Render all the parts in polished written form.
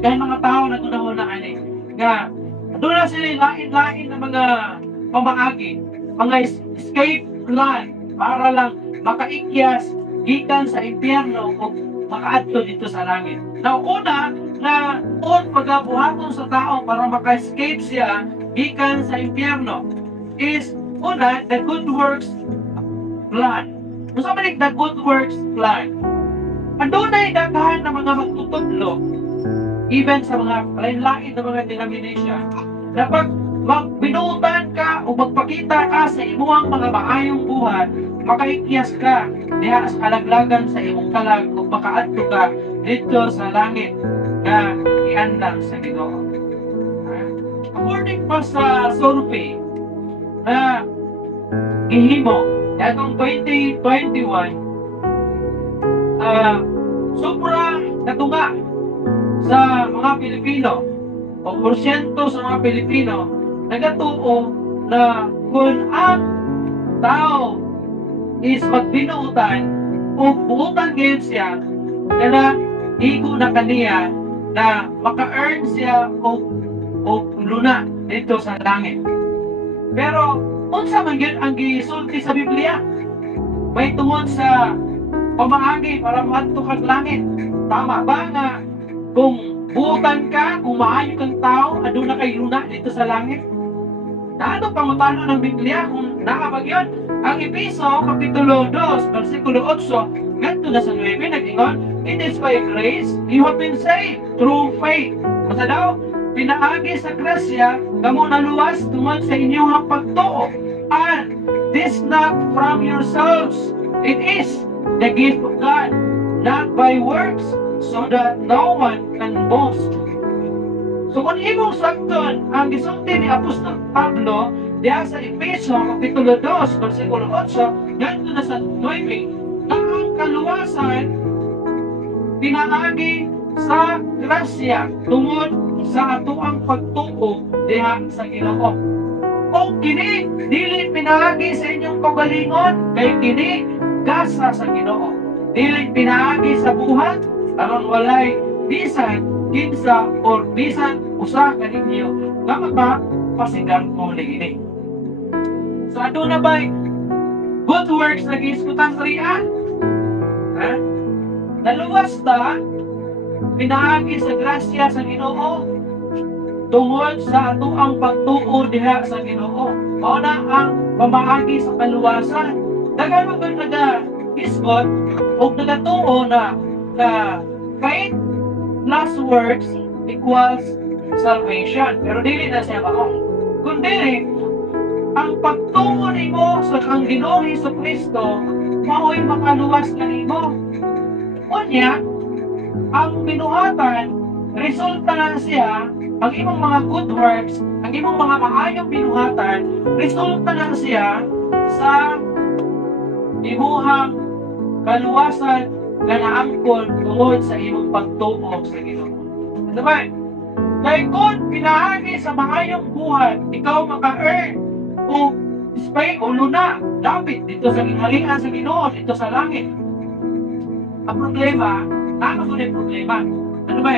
Daghan mga tao naguna-una ani nga doon na sila lain-lain na mga pamaagi, mga escape plan para lang makaikyas gikan sa impyerno o makaadto dito sa langit. Now, una na pagabuhaton sa tao para maka-escape siya gikan sa impyerno is una, the good works plan. Kung sa manig the good works plan, adunay daghan na mga magtutudlo even sa mga lain-lain na mga denomination na pag binuutan ka o magpakita ka sa imuang mga maayong buhat, makaikyas ka diha sa kalaglagan sa imong kalag o makaadto ka dito sa langit na iandam sa Ginoo. According pa sa survey na gihimo atong 2021, sobrang natunga sa mga Pilipino o porsyento sa mga Pilipino nagatuo na kung ang tao is magbinuutan o buutan ngayon siya na igo na kaniya na maka-earn siya o luna dito sa langit. Pero unsa man gyud ang gisulti sa Biblia? May tungod sa pamaagi para maadto kag langit. Tama ba nga kung buutan ka, kung maayo kang tao, aduna kay luna dito sa langit? Ano pangutano ng Biblia kung nakapag yun? Ang Episo, Kapitulo 2, versikulo 8, ngadto na sa 9, nag-ingon, it is by grace you have been saved through faith. Masa daw, pinaagi sa grasya, kamo naluwas tungod sa inyong pagtuo. And this not from yourselves, it is the gift of God, not by works, so that no one can boast. So kung imong sakton ang gisulti ni Apostol Pablo diha sa Efeso Kapitulo 2 versikulo 8 ngadto na sa 9 na ang kaluwasan pinaagi sa grasya tungod sa atoang pagtuo diha sa Ginoo. O kini dili pinaagi sa inyong kagalingon kay kini gasa sa Ginoo. Dili pinaagi sa buhat aron walay bisan kinsa or bisan usa kaninyo nga makapasigan ko ini. So aduna bay good works na giiskutan riya? Naluwas ta pinaagi sa grasya sa Ginoo tungod sa atoang pagtuo diha sa Ginoo. Mao na ang pamaagi sa kaluwasan. Daghan man nag-isgot o nagatuo na faith plus works equals salvation. Pero dili na siya mao. Kundi ang pagtuo nimo sa ang Ginoo Hesukristo mao'y makaluwas kanimo. Unya, ang binuhatan resulta na siya, ang imong mga good works, ang imong mga maayong binuhatan, resulta na siya sa imuhang kaluwasan nga naangkon tungod sa imong pagtuo sa Ginoo. Ano ba? Kaya kung pinaagi sa maayong buhat, ikaw maka-earn o spay o luna, dapat dito sa gingharian sa Ginoo, dito sa langit. Ang problema, ano ko yung problema? Ano ba?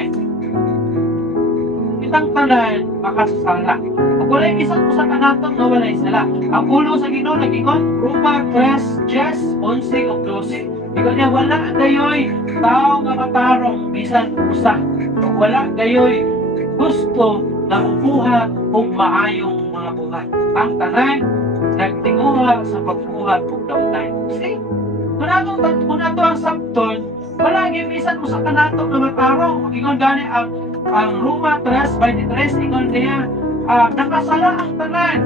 Itang tanan, makasasala. Kung walay isang usa ka naton na walay sala. Ang ulo sa Ginoo nag-ingon, Roma 3:11-12. Ikaw niya, wala gayoy tao nga matarong bisan usa. Wala gayoy gusto na upuha o maayong mga buhat. Ang tanan, nagtinguha sa pagbuhat o dautan. See? Kung nato ang sabton, wala gyud bisan usa ka nato nga matarong. Ingon gani ang Roma 3:23 ingon niya, nakasala ang tanan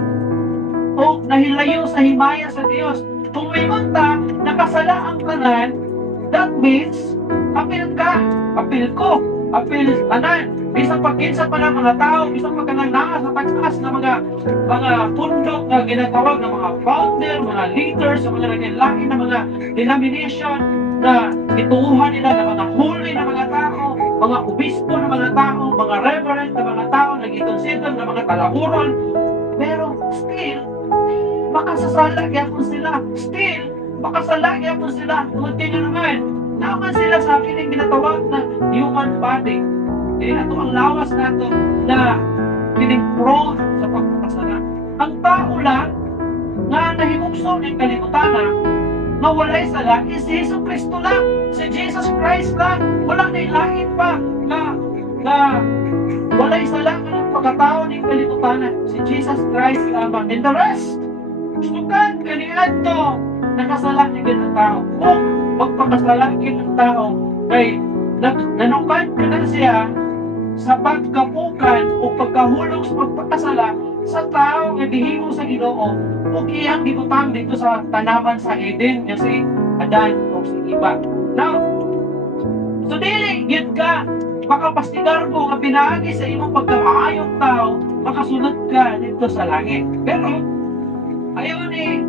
o nahilayo sa himaya sa Dios. Kung may unta, nakasala ang tanan, that means apil ka, apil ko, apil tanan. Bisang pagkinsa pa ng mga tao, bisang pagkananaa sa pagtaas ng mga pundok na ginatawag ng mga founder, mga leaders, mga naglain na mga denomination na ituuhan nila ng mga holy na mga tao, mga obispo na mga tao, mga reverend na mga tao, nag-consider na mga talahuron. Pero still, makasasala gyapon sila. Still, makasala gyapon sila. Continue naman. Naman sila sa akin yung ginatawag na human body. Dili nato ang lawas nato na pinimprone sa pagpapasala. Ang tao lang nga nahimugso ng kalibutan nga walay sala is si Jesus Cristo lang. Si Jesus Christ lang. Wala na ilahin pa na walay sala ng pagkatao ng kalibutan. Si Jesus Christ lamang. And the rest, sukan kaniad to nakasala ni ng tao. Kung magpakasala ng tao kay nanukad ka na siya sa pagkapukan o pagkahulog sa pagpakasala sa tao nga gihimo sa Ginoo ug iyang gibutang dito sa tanaman sa Eden nga si Adan o si Eva. Now, so dili gyud ka makapastigar ko nga pinaagi sa imong pagkamaayong tao, makasunod ka dito sa langit. Pero ayaw ni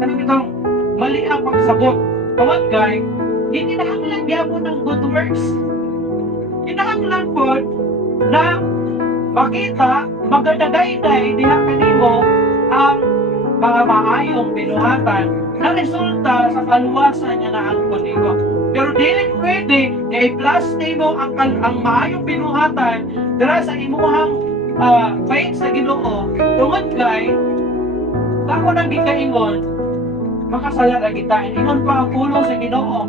ano itong mali ang pagsabot. Pamagay, hindi nahanglan gyapon ng good works. Kinahanglan po na makita, magadagayday diha kanimo ang mga maayong binuhatan na resulta sa kaluwasan niya na ang nimo. Pero dili pwede na i-plus nimo ang maayong binuhatan dira sa imuhang faith sa Ginoo tungod kay ako nang gikaingon makasala ra kita. Ingon pa ang pulong sa Ginoo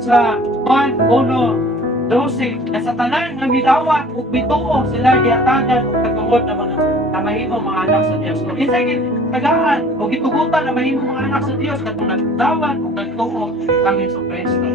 sa 1:12 na sa tanan nga midawat ug bituo sila giatagan og katungod na mga mahimong mga anak sa Dios. Kung isa gid tagaan o gitugutan na mahimong mga anak sa Dios katong nagdawat ug nagtuo ang Hesus Kristo.